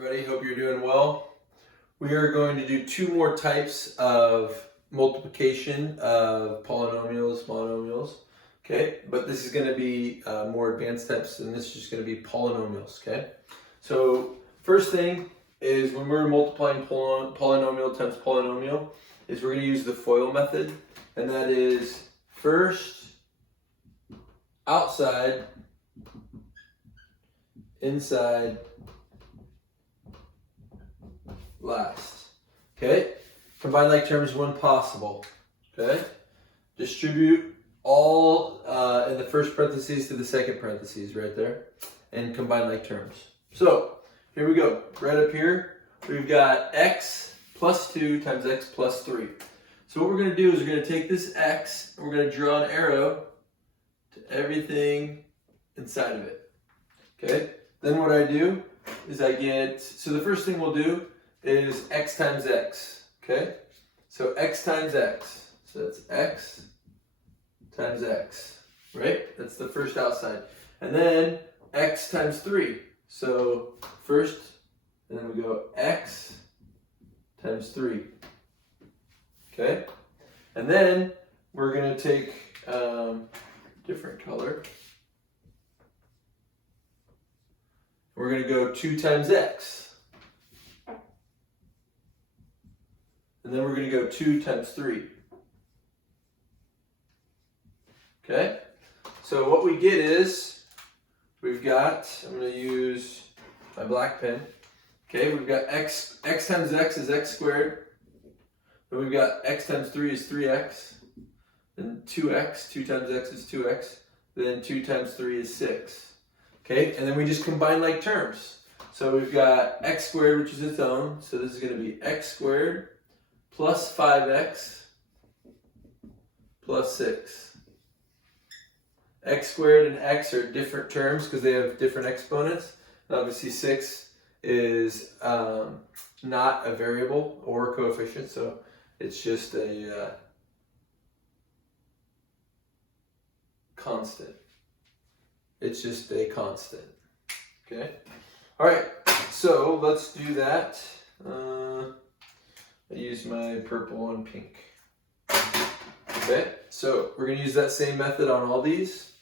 everybody, hope you're doing well. We are going to do two more types of multiplication of polynomials, monomials, okay? But this is going to be more advanced steps, and this is just going to be polynomials, okay? So first thing is when we're multiplying polynomial times polynomial is we're going to use the FOIL method, and that is first outside, inside, last. Okay? Combine like terms when possible. Okay? Distribute all in the first parentheses to the second parentheses right there. And combine like terms. So, here we go. Right up here, we've got x plus 2 times x plus 3. So what we're going to do is we're going to take this x and we're going to draw an arrow to everything inside of it. Okay? Then what I do is I get, so the first thing we'll do is x times x, okay? So x times x, so that's x times x, right? That's the first outside. And then x times 3, so first, and then we go x times 3, okay? And then we're going to take different color. We're going to go 2 times x. And then we're going to go 2 times 3. Okay? So what we get is, we've got, I'm going to use my black pen. Okay, we've got x times x is x squared. Then we've got x times 3 is 3x. Then 2x, 2 times x is 2x. Then 2 times 3 is 6. Okay, and then we just combine like terms. So we've got x squared, which is its own. So this is going to be x squared plus 5x plus 6. X squared and x are different terms because they have different exponents. And obviously 6 is not a variable or a coefficient, so it's just a constant. It's just a constant. Okay? Alright, so let's do that. I use my purple and pink. Okay, so we're going to use that same method on all these.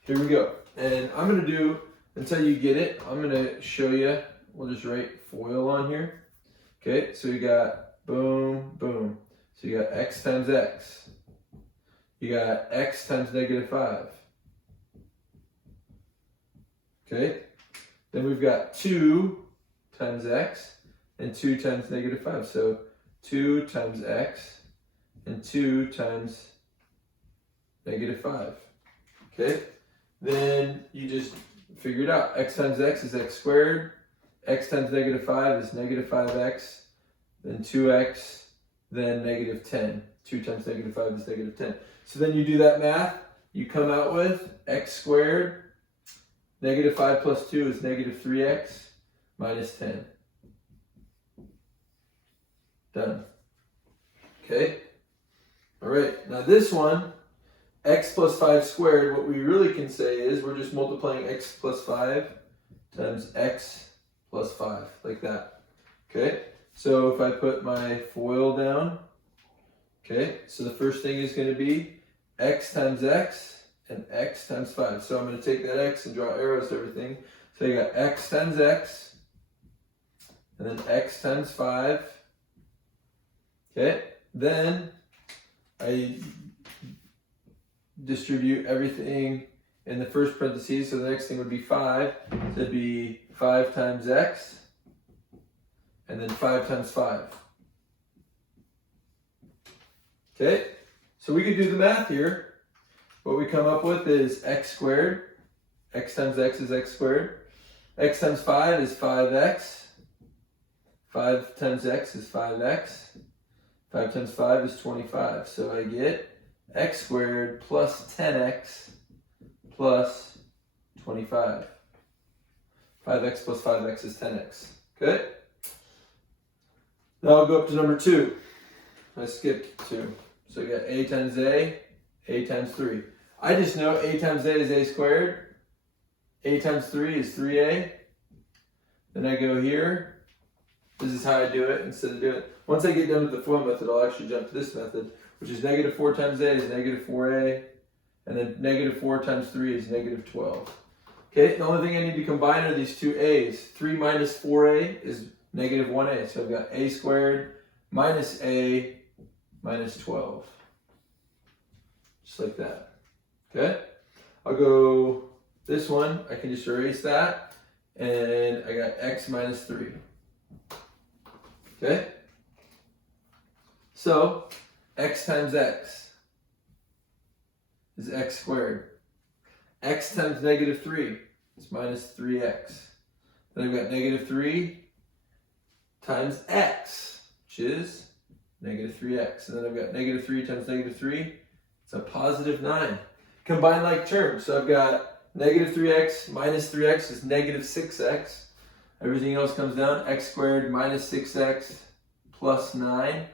Here we go. And I'm going to do, until you get it, I'm going to show you. We'll just write FOIL on here. Okay, so you got boom, boom. So you got x times x. You got x times negative 5. Okay, then we've got 2 times x and 2 times negative 5. So 2 times x and 2 times negative 5. Okay, then you just figure it out. X times x is x squared. X times negative 5 is negative 5x. Then 2x, then negative 10. 2 times negative 5 is negative 10. So then you do that math. You come out with x squared. Negative 5 plus 2 is negative 3x minus 10. Done. Okay? Alright, now this one, x plus 5 squared, what we really can say is we're just multiplying x plus 5 times x plus 5, like that. Okay? So if I put my FOIL down, okay, so the first thing is going to be x times x and x times 5. So I'm going to take that x and draw arrows to everything. So you got x times x, and then x times 5. Okay, then I distribute everything in the first parentheses. So the next thing would be 5. So it'd be 5 times x, and then 5 times 5. Okay, so we could do the math here. What we come up with is x squared. X times x is x squared. X times 5 is 5x. 5 times x is 5x. 5 times 5 is 25. So I get x squared plus 10x plus 25. 5x plus 5x is 10x. Okay? Now I'll go up to number 2. I skipped 2. So we got a times a times 3. I just know a times a is a squared. A times 3 is 3a. Then I go here, This is how I do it instead of doing it. Once I get done with the FOIL method, I'll actually jump to this method, which is negative 4 times a is negative 4a, and then negative 4 times 3 is negative 12. Okay, the only thing I need to combine are these two a's. 3 minus 4a is negative 1a, so I've got a squared minus a minus 12. Just like that. Okay, I'll go this one, I can just erase that, and I got x minus 3. Okay, so x times x is x squared. X times negative 3 is minus 3x. Then I've got negative 3 times x, which is negative 3x. And then I've got negative 3 times negative 3, it's a positive 9. Combine like terms, so I've got negative 3x minus 3x is negative 6x. Everything else comes down, x squared minus 6x plus 9.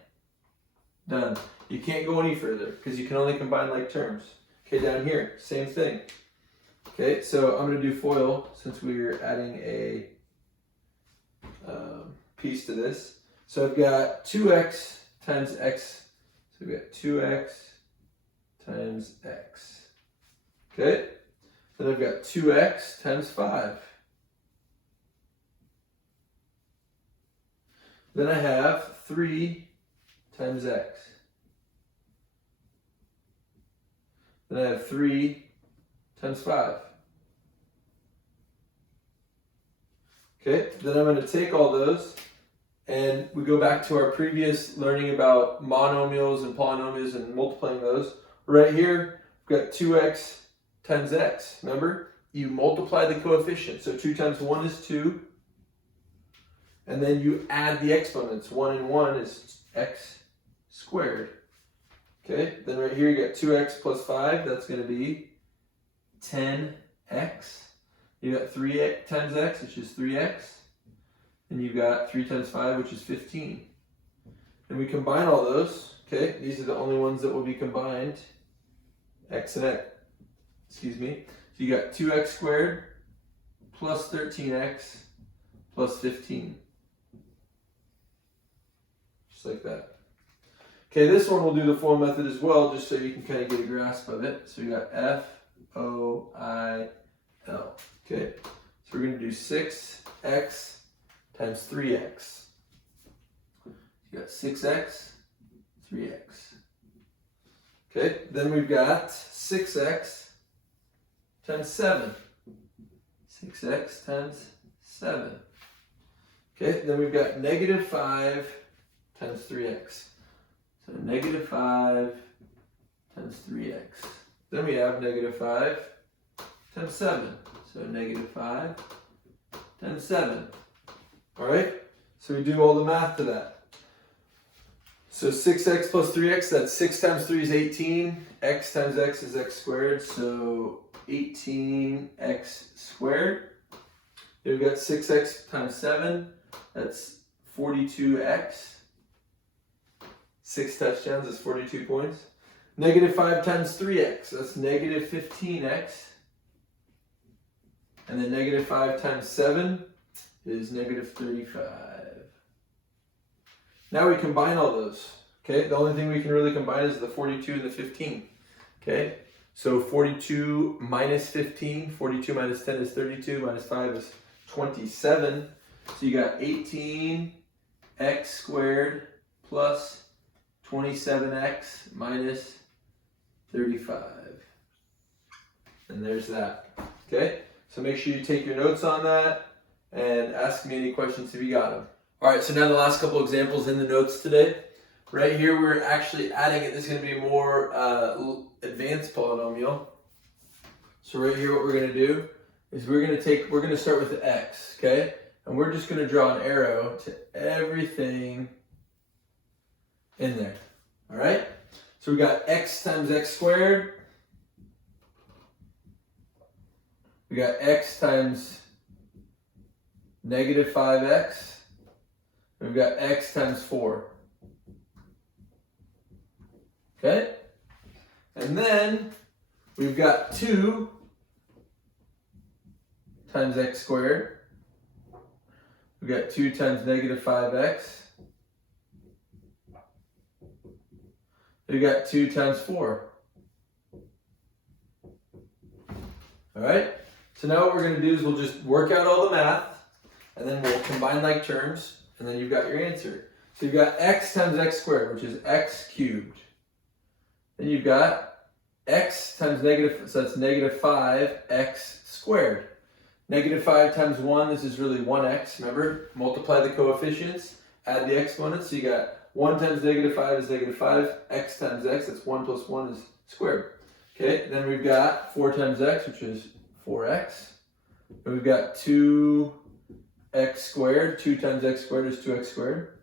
Done. You can't go any further because you can only combine like terms. Okay, down here, same thing. Okay, so I'm going to do FOIL since we're adding a piece to this. So I've got 2x times x. So we've got 2x times x. Okay, then I've got 2x times 5. Then I have 3 times x. Then I have 3 times 5. Okay, then I'm going to take all those and we go back to our previous learning about monomials and polynomials and multiplying those. Right here, we've got 2x times x. Remember, you multiply the coefficient. So 2 times 1 is 2. And then you add the exponents. 1 and 1 is x squared. Okay, then right here you got 2x plus 5. That's going to be 10x. You got 3 times x, which is 3x. And you got 3 times 5, which is 15. And we combine all those. Okay, these are the only ones that will be combined. X and x. Excuse me. So you got 2x squared plus 13x plus 15. Just like that. Okay, this one we'll do the FOIL method as well, just so you can kind of get a grasp of it. So you got FOIL. Okay, so we're going to do 6x times 3x. You got 6x, 3x. Okay, then we've got 6x times 7. 6x times 7. Okay, then we've got negative 5 times 3x. So negative 5 times 3x. Then we have negative 5 times 7. So negative 5 times 7. Alright? So we do all the math to that. So 6x plus 3x, that's 6 times 3 is 18. X times x is x squared. So 18x squared. Then we've got 6x times 7. That's 42x. 6 touchdowns is 42 points. Negative 5 times 3x, that's negative 15x. And then negative 5 times 7 is negative 35. Now we combine all those. Okay, the only thing we can really combine is the 42 and the 15. Okay, so 42 minus 15, 42 minus 10 is 32, minus 5 is 27. So you got 18x squared plus 27x minus 35. And there's that. Okay? So make sure you take your notes on that and ask me any questions if you got them. Alright, so now the last couple examples in the notes today. Right here we're actually adding it. This is going to be a more advanced polynomial. So right here what we're going to do is we're going to start with the x, okay? And we're just going to draw an arrow to everything in there. All right, so we got x times x squared. We got x times negative 5x. And we've got x times 4. Okay, and then we've got 2 times x squared. We've got 2 times negative 5x. We've got 2 times 4. All right? So now what we're going to do is we'll just work out all the math, and then we'll combine like terms, and then you've got your answer. So you've got x times x squared, which is x cubed. Then you've got x times negative, so that's negative 5x squared. Negative 5 times 1, this is really 1x. Remember, multiply the coefficients, add the exponents. So you got 1 times negative 5 is negative 5. X times x, that's 1 plus 1 is squared. Okay, then we've got 4 times x, which is 4x. And we've got 2x squared. 2 times x squared is 2x squared.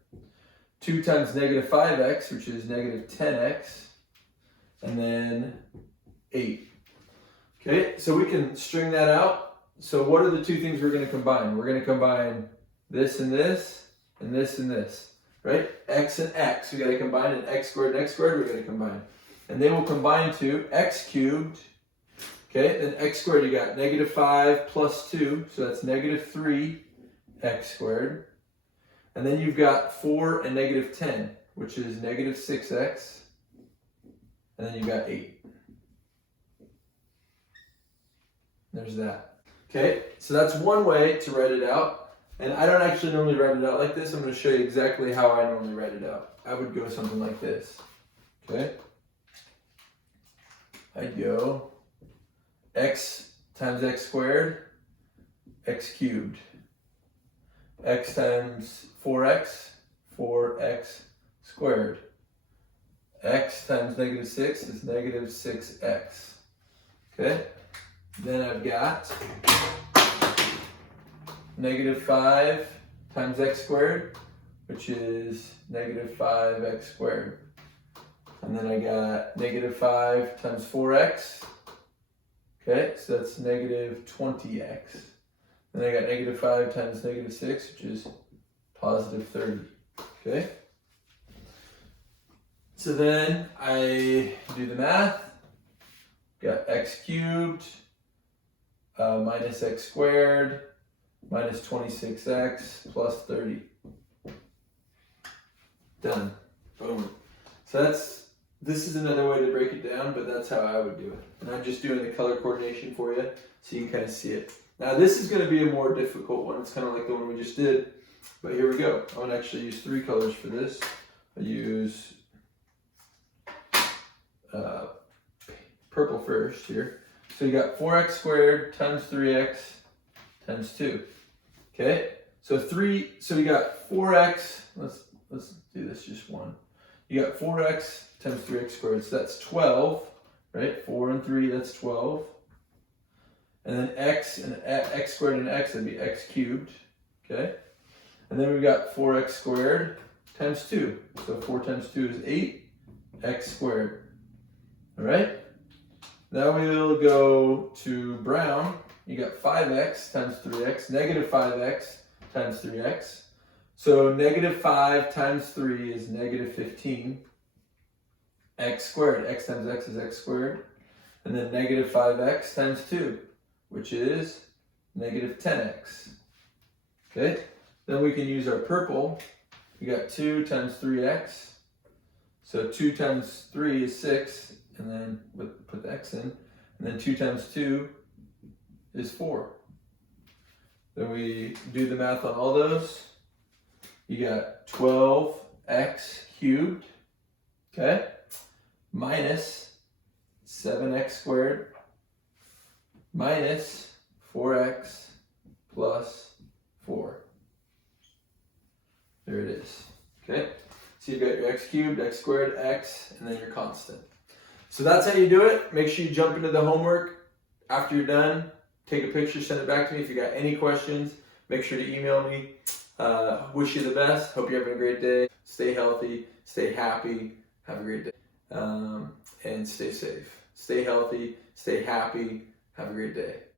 2 times negative 5x, which is negative 10x. And then 8. Okay, so we can string that out. So what are the two things we're going to combine? We're going to combine this and this, and this and this, right? X and x, we got to combine, and x squared and x squared, we're going to combine. And they will combine to x cubed, okay? Then x squared, you got negative 5 plus 2, so that's negative 3x squared. And then you've got 4 and negative 10, which is negative 6x. And then you've got 8. There's that. Okay, so that's one way to write it out. And I don't actually normally write it out like this. I'm going to show you exactly how I normally write it out. I would go something like this. Okay? I'd go x times x squared, x cubed. X times 4x, 4x squared. X times negative 6 is negative 6x. Okay? Then I've got negative 5 times x squared, which is negative 5x squared. And then I got negative 5 times 4x. Okay, so that's negative 20x. Then I got negative 5 times negative 6, which is positive 30. Okay? So then I do the math. Got x cubed minus x squared minus 26x plus 30. Done. Boom. So this is another way to break it down, but that's how I would do it. And I'm just doing the color coordination for you so you can kind of see it. Now this is going to be a more difficult one. It's kind of like the one we just did. But here we go. I'm going to actually use 3 colors for this. I use purple first here. So you got 4x squared times 3x times 2. Okay? So we got 4x, let's do this just one. You got 4x times 3x squared, so that's 12, right? 4 and 3, that's 12. And then x squared and x, that'd be x cubed, okay? And then we've got 4x squared times 2. So 4 times 2 is 8, x squared, all right? Now we'll go to brown. You got 5x times 3x, negative 5x times 3x. So negative 5 times 3 is negative 15. X squared, x times x is x squared. And then negative 5x times 2, which is negative 10x. Okay, then we can use our purple. We got 2 times 3x. So 2 times 3 is 6. And then put the x in, and then 2 times 2 is 4. Then we do the math on all those. You got 12x cubed, okay, minus 7x squared minus 4x plus 4. There it is, okay? So you've got your x cubed, x squared, x, and then your constant. So that's how you do it. Make sure you jump into the homework. After you're done, take a picture, send it back to me. If you got any questions, make sure to email me. Wish you the best. Hope you're having a great day. Stay healthy, stay happy, have a great day. And stay safe. Stay healthy, stay happy, have a great day.